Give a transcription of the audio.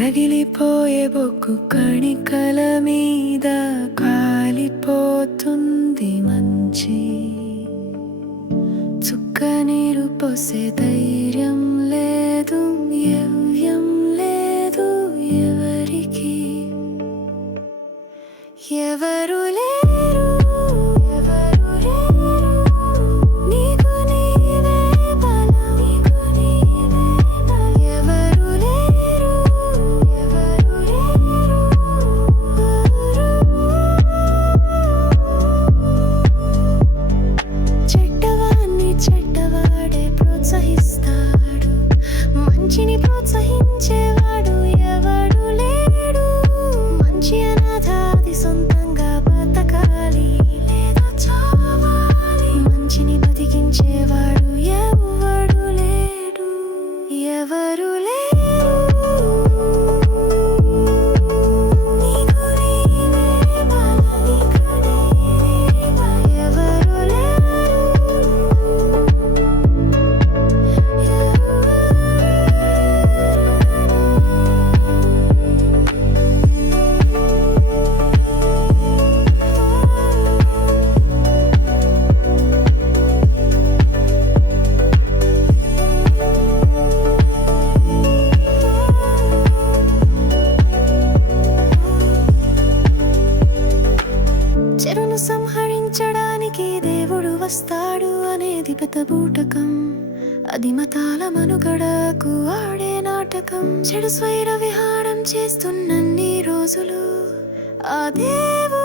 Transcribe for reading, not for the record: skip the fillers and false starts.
రగిలిపోయే బొగ్గు కణికల మీద కాలిపోతుంది మంచి చుక్క నీరు పోసే ధైర్యం లేదు, యవ్యం లేదు ఎవరికి. ఎవరు లేరు, ఎవరు లేరు, నీకు నీవే బలం, నీకు నీవే బలం. ఎవరు లేరు, ఎవరు లేరు, చెడ్డవాన్ని చెడ్డవాడే ప్రోత్సహిస్తాడు, మంచిని ప్రోత్సహించేవాడు ఎవడు లేడు. మంచి అనాథాది సొంతంగా బతకాలి లేదా చావాలి, మంచిని బతికించేవాడు ఎవడు లేడు. ఎవరు లేరు, నీకు నీవే బలం, నీకు నీవే బలం. ఎవరు లేరు, చెరును సంహరించడానికి దేవుడు వస్తాడు అనేది పెద్ద బూటకం. అది మతాల మనుగడకు ఆడే నాటకం. చెడు స్వైర విహారం చేస్తున్నన్ని రోజులు ఆ దేవుడు